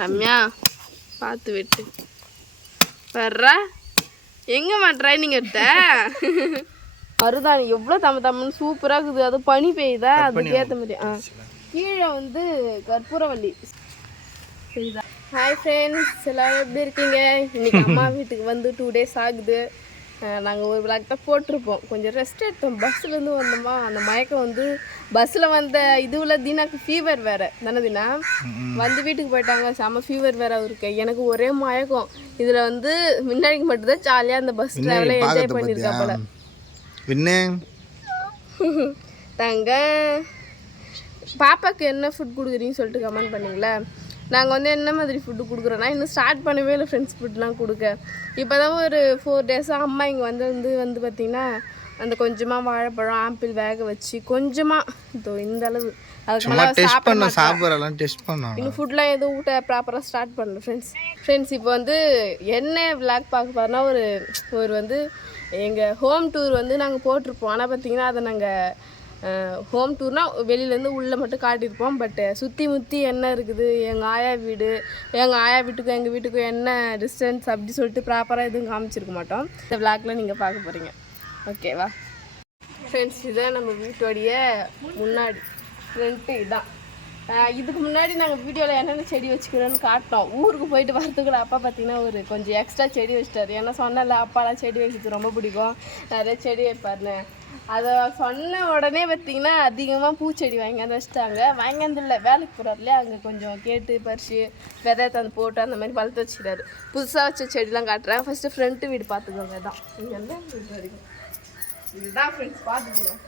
ரம்யா பார்த்து விட்டு வர்றா எங்கம்மா ட்ரைனிங் எடுத்த மருதாணி எவ்வளோ தம்மன்னு சூப்பராக இருக்குது. அது பனி பெய்யுதா அதுக்கு ஏற்ற மாதிரி. கீழே வந்து கற்பூரவள்ளி. சரிதா. ஹாய் ஃப்ரெண்ட்ஸ், எல்லோரும் எப்படி இருக்கீங்க? இன்றைக்கி அம்மா வீட்டுக்கு வந்து 2 days ஆகுது. நாங்கள் ஒரு விளாக் தான் போட்டிருப்போம். கொஞ்சம் ரெஸ்ட் எடுத்தோம். பஸ்ஸுலேருந்து வந்தோமா, அந்த மயக்கம் வந்து பஸ்ஸில் வந்த இதுவில் தீனாக்கு ஃபீவர் வேறு தானே. தீனா வந்து வீட்டுக்கு போயிட்டாங்க. செம்ம ஃபீவர் வேறு அவருக்கு. எனக்கு ஒரே மயக்கம். இதில் வந்து முன்னாடிக்கு மட்டும்தான் ஜாலியாக அந்த பஸ் ட்ராவலை என்ஜாய் பண்ணியிருக்கா போல. தாங்க பாப்பாவுக்கு என்ன ஃபுட் கொடுக்குறீங்கன்னு சொல்லிட்டு கமெண்ட் பண்ணிங்களா. நாங்கள் வந்து என்ன மாதிரி ஃபுட்டு கொடுக்குறோன்னா இன்னும் ஸ்டார்ட் பண்ணவே இல்லை ஃப்ரெண்ட்ஸ் ஃபுட்லாம் கொடுக்க. இப்போ தான் ஒரு 4 days அம்மா இங்கே வந்து பார்த்திங்கன்னா அந்த கொஞ்சமாக வாழைப்பழம் ஆப்பிள் வேக வச்சு கொஞ்சமாக இந்த அளவு அதுக்கு மேலே சாப்பிட்றலாம் டெஸ்ட் பண்ணோம். இன்னும் ஃபுட்லாம் எதுவும் ஊட்ட ப்ராப்பராக ஸ்டார்ட் பண்ணல ஃப்ரெண்ட்ஸ். இப்போ வந்து என்ன விளாக் பார்க்க பாருன்னா ஒரு வந்து எங்கள் ஹோம் டூர் வந்து நாங்கள் போட்டிருப்போம். ஆனால் பார்த்திங்கன்னா அதை நாங்கள் ஹோம் டூர்னால் வெளியிலேருந்து உள்ளே மட்டும் காட்டியிருப்போம். பட்டு சுற்றி முற்றி என்ன இருக்குது, எங்கள் ஆயா வீட்டுக்கும் எங்கள் வீட்டுக்கும் என்ன டிஸ்டன்ஸ் அப்படி சொல்லிட்டு ப்ராப்பராக எதுவும் காமிச்சிருக்க மாட்டோம். இந்த விளாக்ல நீங்கள் பார்க்க போகிறீங்க. ஓகேவா ஃப்ரெண்ட்ஸ்? இதுதான் நம்ம வீட்டோடைய முன்னாடி ஃப்ரண்ட்டு. இதுதான். இதுக்கு முன்னாடி நாங்கள் வீடியோவில் என்னென்ன செடி வச்சுக்கிறோன்னு காட்டினோம். ஊருக்கு போயிட்டு வரதுக்குள்ள அப்பா பார்த்திங்கன்னா ஒரு கொஞ்சம் எக்ஸ்ட்ரா செடி வச்சிட்டாரு. ஏன்னா சொன்னல அப்பாலாம் செடி வைக்கிறது ரொம்ப பிடிக்கும், நிறைய செடி வைப்பாருன்னு. அதை சொன்ன உடனே பார்த்திங்கன்னா அதிகமாக பூச்செடி வாங்கியாந்து வச்சுட்டாங்க. வாங்கியாந்துல வேலைக்கு போகிறாருலையே, அங்கே கொஞ்சம் கேட்டு பறிச்சு விதை தந்து போட்டு அந்த மாதிரி வளர்த்து வச்சுக்கிறாரு. புதுசாக வச்ச செடிலாம் காட்டுறேன். ஃபஸ்ட்டு ஃப்ரண்ட்டு வீடு பார்த்துக்கோங்க. தான் இங்கே வந்து வரைக்கும் இதுதான் ஃப்ரெண்ட்ஸ் பார்த்துக்கோங்க.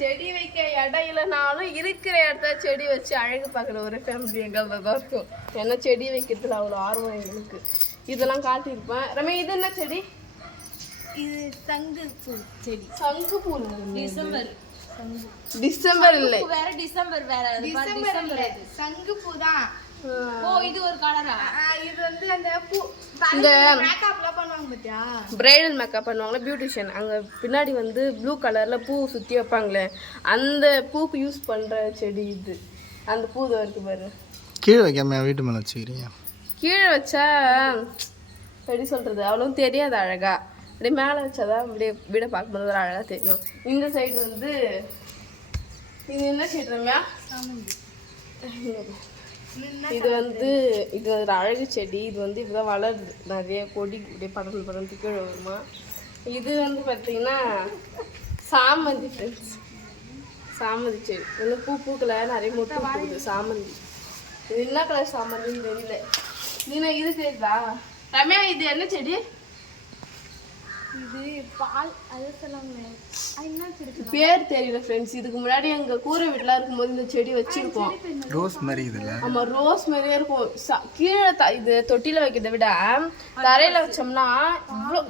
செடி வைக்க இடம் இல்லைனாலும் இருக்கிற இடத்த செடி வச்சு அழகு பார்க்குற ஒரு ஃபேமிலி எங்களுக்கு தான் இருக்கும். ஏன்னா செடி வைக்கிறதுல அவ்வளோ ஆர்வம் எங்களுக்கு. இதெல்லாம் காட்டியிருப்பேன். ரமே இது என்ன செடி? இது சங்கு பூ செடி. சங்கு பூ டிசம்பர் இல்லை, வேற டிசம்பர் வேற. சங்கு பூ தான். ஓ இது ஒரு கலரா? இது வந்து அந்த பூ இந்த மேக்கப்லாம் பண்ணுவாங்க பாத்தியா, பிரைடல் மேக்கப் பண்ணுவாங்களே பியூட்டிஷியன். அங்கே பின்னாடி வந்து ப்ளூ கலரில் பூ சுற்றி வைப்பாங்களே, அந்த பூக்கு யூஸ் பண்ணுற செடி இது. அந்த பூ தான் இருக்கு பாரு. கீழே வைக்காம வீட்டு மேலே வச்சுக்கிறீங்க? கீழே வச்சா எப்படி சொல்கிறது, அவ்வளோ தெரியாது அழகா. அப்படியே மேலே வச்சாதான் அப்படியே வீடை பார்க்கும்போது ஒரு அழகாக தெரியும். இந்த சைடு வந்து இது என்ன சைடு ரம்யா? இது வந்து இது ஒரு அழகு செடி. இது வந்து இப்போதான் வளருது. நிறைய கொடி இப்படியே படர்ந்து கீழே வருமா. இது வந்து பார்த்திங்கன்னா சாமந்தி ஃப்ரெண்ட்ஸ். சாமந்தி செடி இன்னும் பூக்களை நிறைய மொட்டு போகுது. சாமந்தி இது என்ன கலர் சாமந்தின்னு தெரியல. நீனா இது தெரியுதா ரம்யா? இது என்ன செடி? இது பால் பேர் தெரியல ஃப்ரெண்ட்ஸ். இதுக்கு முன்னாடி எங்கள் கூரை வீட்டில் இருக்கும்போது இந்த செடி வச்சுருக்கோம். ரோஸ் மாதிரி இதில். ஆமாம், ரோஸ் மாதிரியே இருக்கும். கீழே இது தொட்டியில் வைக்கிறத விட தரையில் வச்சோம்னா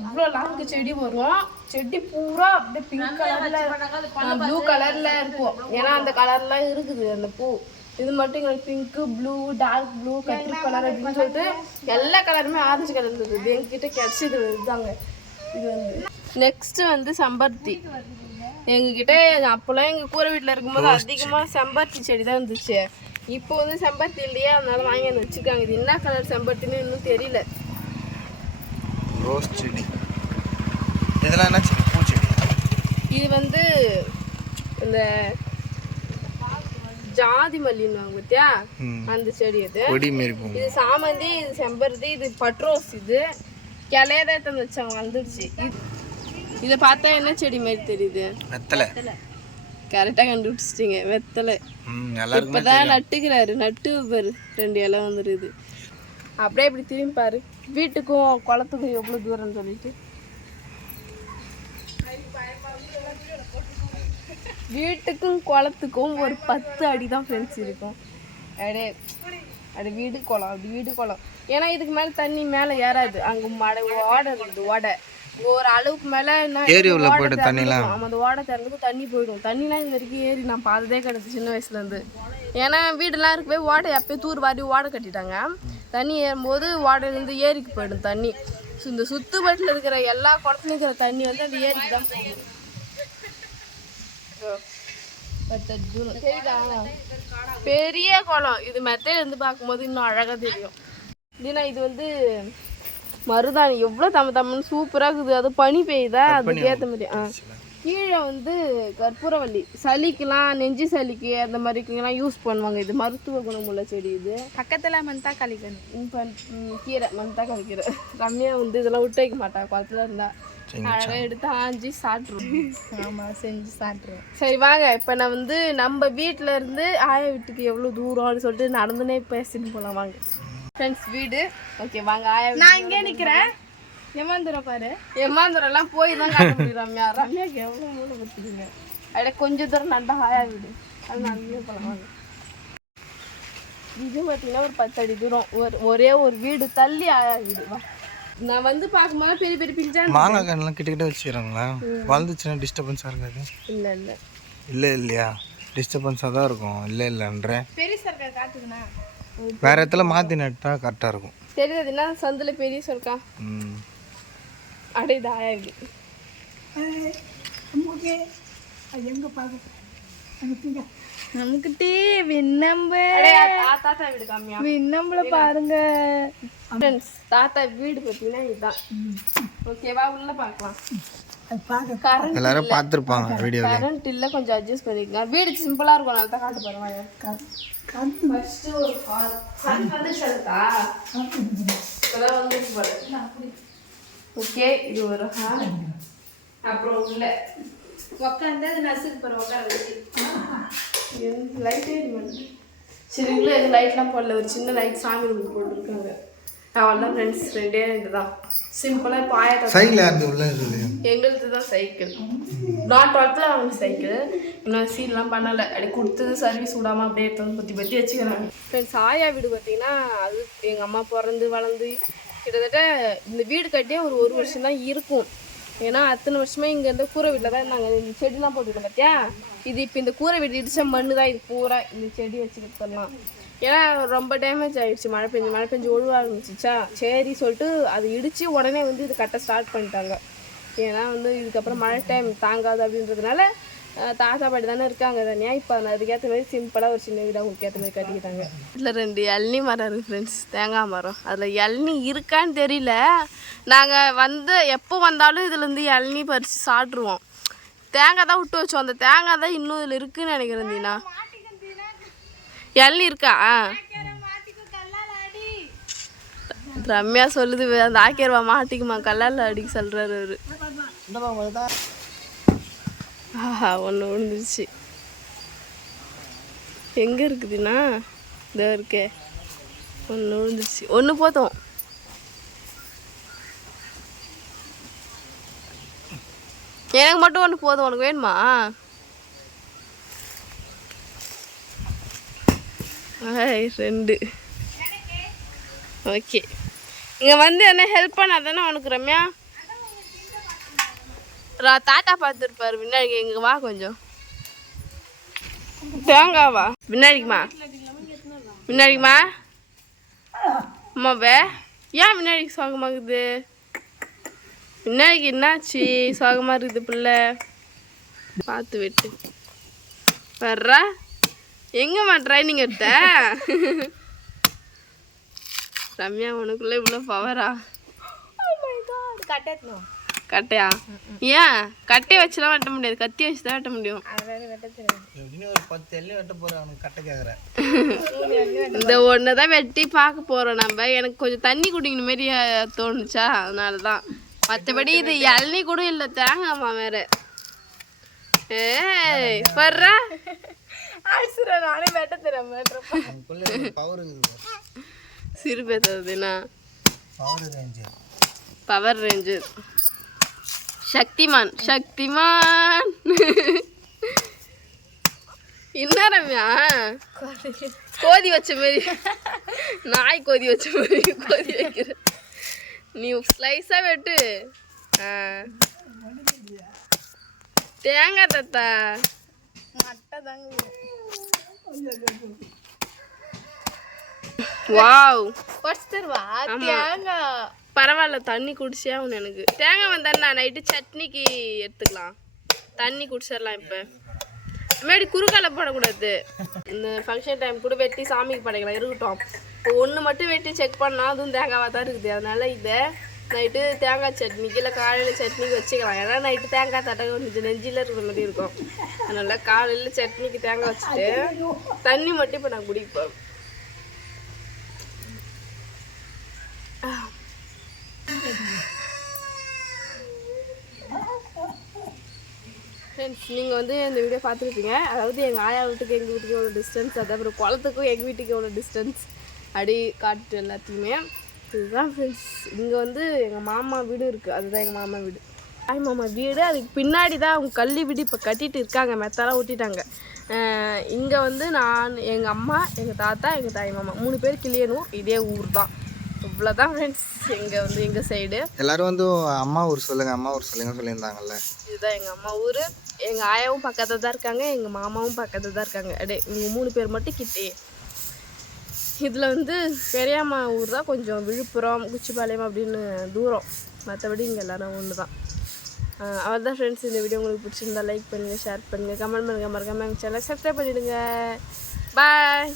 இவ்வளோ லாங்கு செடி வரும். செடி பூரா அப்படியே பிங்க் கலரில் ப்ளூ கலரில் இருக்கும். ஏன்னா அந்த கலர்லாம் இருக்குது அந்த பூ. இது மட்டும் எங்களுக்கு பிங்க்கு, ப்ளூ, டார்க் ப்ளூ, கத்திரி கலர் அப்படின்னு சொல்லிட்டு எல்லா கலருமே ஆரஞ்சு கலர் இருக்குது. எங்ககிட்ட கிடச்சிது இதுதாங்க. இது வந்து நெக்ஸ்ட் வந்து செம்பருத்தி. எங்ககிட்ட அப்போல்லாம் எங்கள் கூரை வீட்டில் இருக்கும்போது அதிகமாக செம்பருத்தி செடி தான் இருந்துச்சு. இப்போ வந்து செம்பருத்தி இல்லையா, அதனால வாங்கி வந்து வச்சுருக்காங்க. இது என்ன கலர் செம்பருத்தின்னு இன்னும் தெரியல. ரோஸ் செடி. இதெல்லாம் என்ன செடி? பூச்செடி. இது வந்து இந்த ஜாதி மல்லின்னு வாங்க பார்த்தியா, அந்த செடி. இது சாமந்தி, இது செம்பருத்தி, இது பட்ரோஸ். இது கிளையதான் தந்து வச்சாங்க, வந்துடுச்சு. இதை பார்த்தா என்ன செடி மாதிரி தெரியுது? வெத்தலை. கரெக்டாக கண்டுபிடிச்சிட்டிங்க, வெத்தலை. இப்போதான் நட்டுக்கிறாரு. நட்டு பாரு 2 இலை வந்துடுது. அப்படியே இப்படி திரும்பி பாரு. வீட்டுக்கும் குளத்துக்கும் எவ்வளோ தூரம்னு சொல்லிட்டு. வீட்டுக்கும் குளத்துக்கும் ஒரு 10 அடி தான் ஃப்ரெண்ட்ஸ் இருக்கும். வீடு குளம். ஏன்னா இதுக்கு மேலே தண்ணி மேலே ஏறாது. அங்கே ஓடை இருக்குது. ஓடை ஒரு அளவுக்கு மேலே அந்த ஓடை திறந்து தண்ணி போயிடும். தண்ணிலாம் இது வரைக்கும் ஏறி நான் பார்த்ததே கிடையாது சின்ன வயசுலேருந்து. ஏன்னா வீடெல்லாம் இருக்கவே ஓடை எப்போயும் தூர் வாரி ஓடை கட்டிட்டாங்க. தண்ணி ஏறும்போது ஓடையிலேருந்து ஏரிக்கு போயிடும் தண்ணி. இந்த சுற்றுப்பட்டில் இருக்கிற எல்லா குளத்துலையும் இருக்கிற தண்ணி வந்து அந்த ஏரிக்கு தான் போயிடும். சரிடா பெரிய குளம் இது மெத்தையில இருந்து பார்க்கும்போது இன்னும் அழகா தெரியும். இல்லைன்னா இது வந்து மருதாணி எவ்வளோ தம்முன்னு சூப்பராக இருக்குது. அது பனி பெய்யுதா அதுக்கு ஏற்ற மாதிரி. கீழே வந்து கற்பூரவள்ளி சளிக்கெலாம் நெஞ்சு சளிக்கு அந்த மாதிரிக்கெல்லாம் யூஸ் பண்ணுவாங்க. இது மருத்துவ குணமுள்ள செடி. இது பக்கத்தில் மந்தாக்காளி கீரை மந்தாக்காளி கீரை. ரம்யா வந்து இதெல்லாம் விட்டு வைக்க மாட்டாங்க. குளத்துல இருந்தா அழகாக எடுத்து ஆஞ்சி சாப்பிட்ருவோம். ஆமாம் செஞ்சு சாப்பிட்ருவோம். சரி வாங்க இப்போ நான் வந்து நம்ம வீட்டில் இருந்து ஆயா வீட்டுக்கு எவ்வளோ தூரம்னு சொல்லிட்டு நடந்துனே பேசிட்டு போகலாம் வாங்க. ஃப்ரெண்ட்ஸ் வீடு ஓகே வாங்க. ஆயா நான் இங்கே நிற்கிறேன். ஏமாந்துரம் பாரு. ஏமாந்துரம்லாம் போய் தான் காட்ட முடியும். ரம்யாவுக்கு எவ்வளோ மூளை கொடுத்துருங்க. அப்படியே கொஞ்சம் தூரம் நடந்தா ஆயா வீடு. அது நடந்தே போகலாம் வாங்க. இது பார்த்தீங்கன்னா ஒரு 10 அடி தூரம் ஒரே ஒரு வீடு தள்ளி ஆயா வீடு. வா நான் வந்து பார்க்கும்போது பெரிய பெரிய பிஞ்சா மாங்காய் கண்ணெல்லாம் கிட்ட வச்சுக்கிறாங்களா? வளர்ந்துச்சுன்னா டிஸ்டர்பன்ஸாக இருக்காது? இல்லை இல்லை இல்லை இல்லையா டிஸ்டர்பன்ஸாக தான் இருக்கும். இல்லை இல்லைன்றேன். பெரிய சர்க்கரை காட்டுதுண்ணா வேற இடத்துல மாற்றி நட்டா கரெக்டாக இருக்கும். தெரியாதுன்னா சந்தில் பெரிய சொர்க்கா அடையுது ஆயா வீடு. நமக்கு தாத்தா வீடு காமியா விண்ணம்பல பாருங்க. தாத்தா வீடு பார்த்தீங்கன்னா இதுதான். ஓகேவா உள்ள பார்க்கலாம். எல்லாரும் பார்த்துருப்பாங்க வீடியோவில். கரண்ட் இல்லை கொஞ்சம் அட்ஜஸ்ட் பண்ணிக்கங்க. வீடு சிம்பிளாக இருக்கும். நல்லா தான் காட்டு பாருங்க. ஃபர்ஸ்ட் ஒரு ஓகே இது ஒரு ஹால். அப்புறம் உள்ள உட்காந்து அது நசுக்கு போகிற உட்கார வச்சு லைட்டே சரி உள்ள எதுவும் லைட்லாம் போடல. ஒரு சின்ன லைட் சாமி ரூம் போட்டுருக்காங்க. அவ்வளோதான் ஃப்ரெண்ட்ஸ். 2 இதுதான் சிம்பிளாக. இப்போ ஆயிரத்தி சைக்கிள் யாருக்கு உள்ள இருக்குது? எங்களுது தான் சைக்கிள். நான் 12th அவங்க சைக்கிள் இன்னும் சீல்லாம் பண்ணலை. அப்படி கொடுத்தது சர்வீஸ் விடாமல் அப்படியே எடுத்து பற்றி பற்றி வச்சுக்கிறாங்க. ஃப்ரெண்ட்ஸ் ஆயா வீடு பார்த்தீங்கன்னா அது எங்கள் அம்மா பிறந்து வளர்ந்து கிட்டத்தட்ட இந்த வீடு கட்டியே ஒரு வருஷம் தான் இருக்கும். ஏன்னா அத்தனை வருஷமே இங்கே இருந்த கூரை வீட்டில் தான் நாங்கள் இந்த செடிலாம் போட்டுருக்கோம் பார்த்தியா. இது இப்போ இந்த கூரை வீடு இடிச்ச மண்ணு தான் இது பூரா இந்த செடி வச்சுக்கிட்டு பண்ணலாம். ஏன்னா ரொம்ப டேமேஜ் ஆகிடுச்சு. மழை பெஞ்சு ஒழுவ ஆரம்பிச்சிச்சா சரி சொல்லிட்டு அது இடித்து உடனே வந்து இது கட்ட ஸ்டார்ட் பண்ணிட்டாங்க. ஏன்னா வந்து இதுக்கப்புறம் மழை டைம் தாங்காது அப்படின்றதுனால தாத்தா பாட்டி தானே இருக்காங்க தனியா. இப்போ அதுக்கேற்ற மாதிரி சிம்பிளாக ஒரு சின்ன வீடாக உங்களுக்கு ஏற்ற மாதிரி கட்டிக்கிட்டாங்க. இதில் 2 இளநீ மரம் இருக்குது ஃப்ரெண்ட்ஸ். தேங்காய் மரம். அதில் இளநீ இருக்கான்னு தெரியல. நாங்கள் வந்து எப்போ வந்தாலும் இதுலேருந்து இளநீ பறித்து சாப்பிட்ருவோம். தேங்காய் தான் விட்டு வச்சோம். அந்த தேங்காய் தான் இன்னும் இதில் இருக்குதுன்னு நினைக்கிறேன். தீனா இளநீ இருக்கா? ரம்யா சொல்லுது அந்த ஆக்கிரவா மாட்டிக்குமா கல்லால் அடிக்க சொல்கிறாரு அவரு. ஆஹா ஒன்று விழுந்துருச்சு. எங்கே இருக்குதுண்ணா? இதோ இருக்கே. ஒன்று விழுந்துருச்சு. ஒன்று போதும். எனக்கு மட்டும் ஒன்று போதும். உனக்கு வேணுமா? ஆய் 2 ஓகே. இங்கே வந்து என்ன ஹெல்ப் பண்ணாதானே உனக்கு ரம்யா? தாத்தா பார்த்துருப்பாரு பின்னாடி. எங்க வா கொஞ்சம் தேங்காவா பின்னாடிக்குமா பின்னாடிக்குமா அம்மாவே ஏன் பின்னாடிக்கு சோகமாகுது? பின்னாடிக்கு என்னாச்சு சோகமா இருக்குது பிள்ளை? பார்த்து விட்டு வர்றா. எங்கம்மா ட்ரைனிங் எடுத்த? ரம்யா உனக்குள்ள இவ்வளோ பவரா? கட்டையா? ஏன் கட்டையை வச்சுலாம் வெட்ட முடியாது. கத்தி வச்சு தான் வெட்ட முடியும். இந்த ஒன்றை தான் வெட்டி பார்க்க போகிறோம் நம்ம. எனக்கு கொஞ்சம் தண்ணி குடிக்கணும் மாரி தோணுச்சா அதனால தான். மற்றபடி இது இளநீ கூட இல்லை தேங்காய்மா வேற. ஏய் பர்றா நானே வெட்ட தரேன். சிறு பேசுறதுன்னா பவர் ரேஞ்சர் சக்திமான் என்ன ரம்யா கோதி வச்ச மாதிரி நாய் கோதி வச்ச மாதிரி கோதி வைக்கிற. நீ ஸ்லைஸா வெட்டு. தேங்காய் தத்தா வாவ் தேங்காய் பரவாயில்ல. தண்ணி குடிச்சே ஆகணும் எனக்கு. தேங்காய் வந்தாண்ணா நைட்டு சட்னிக்கு எடுத்துக்கலாம். தண்ணி குடிச்சிடலாம். இப்போ முன்னாடி குறுக்கால போடக்கூடாது. இந்த ஃபங்க்ஷன் டைம் கூட வெட்டி சாமிக்கு படைக்கலாம் இருக்கட்டும். இப்போ ஒன்று மட்டும் வெட்டி செக் பண்ணால் அதுவும் தேங்காவாக தான் இருக்குது. அதனால் இதை நைட்டு தேங்காய் சட்னிக்கு இல்லை காலையில் சட்னிக்கு வச்சுக்கலாம். ஏன்னா நைட்டு தேங்காய் தட்டை கொஞ்சம் நெஞ்சில் இருக்கிற மாதிரி இருக்கும். அதனால் காலையில் சட்னிக்கு தேங்காய் வச்சுட்டு தண்ணி மட்டும் இப்போ நான் குடிப்பேன். ஃப்ரெண்ட்ஸ், நீங்கள் வந்து இந்த வீடியோ பார்த்துருப்பீங்க. அதாவது எங்கள் ஆயா வீட்டுக்கு எங்கள் வீட்டுக்கு எவ்வளோ டிஸ்டன்ஸ், அதுக்கப்புறம் குளத்துக்கும் எங்கள் வீட்டுக்கு எவ்வளோ டிஸ்டன்ஸ் அப்படி காட்டு எல்லாத்தையுமே. இதுதான் ஃப்ரெண்ட்ஸ். இங்கே வந்து எங்கள் மாமா வீடு இருக்குது. அதுதான் எங்கள் மாமா வீடு, தாய் மாமா வீடு. அதுக்கு பின்னாடி தான் அவங்க கள்ளி வீடு இப்போ கட்டிகிட்டு இருக்காங்க, மெத்தெல்லாம் ஊட்டிட்டாங்க. இங்கே வந்து நான், எங்கள் அம்மா, எங்கள் தாத்தா, எங்கள் தாய் மாமா 3 பேர் கிளியனும் இதே ஊர் தான். இவ்வளோதான் ஃப்ரெண்ட்ஸ். இங்கே வந்து எங்கள் சைடு எல்லாரும் வந்து அம்மா ஊர் சொல்லுங்க, அம்மா ஊர் சொல்லுங்க சொல்லியிருந்தாங்கல்ல. இதுதான் எங்கள் அம்மா ஊர். எங்கள் ஆயாவும் பக்கத்தில் தான் இருக்காங்க, எங்கள் மாமாவும் பக்கத்தில் தான் இருக்காங்க. அப்படியே இவங்க 3 பேர் மட்டும் கிட்டே. இதில் வந்து பெரியம்மா ஊர் தான் கொஞ்சம் விழுப்புரம் குச்சிப்பாளையம் அப்படின்னு தூரம். மற்றபடி இங்கே எல்லோரும் ஒன்று தான். அவர் தான் ஃப்ரெண்ட்ஸ். இந்த வீடியோ உங்களுக்கு பிடிச்சிருந்தா லைக் பண்ணுங்கள், ஷேர் பண்ணுங்கள், கமெண்ட் பண்ணுங்கள், மறக்காமல் எங்கள் சேனலை சப்ஸ்கிரைப் பண்ணிவிடுங்க. பாய்.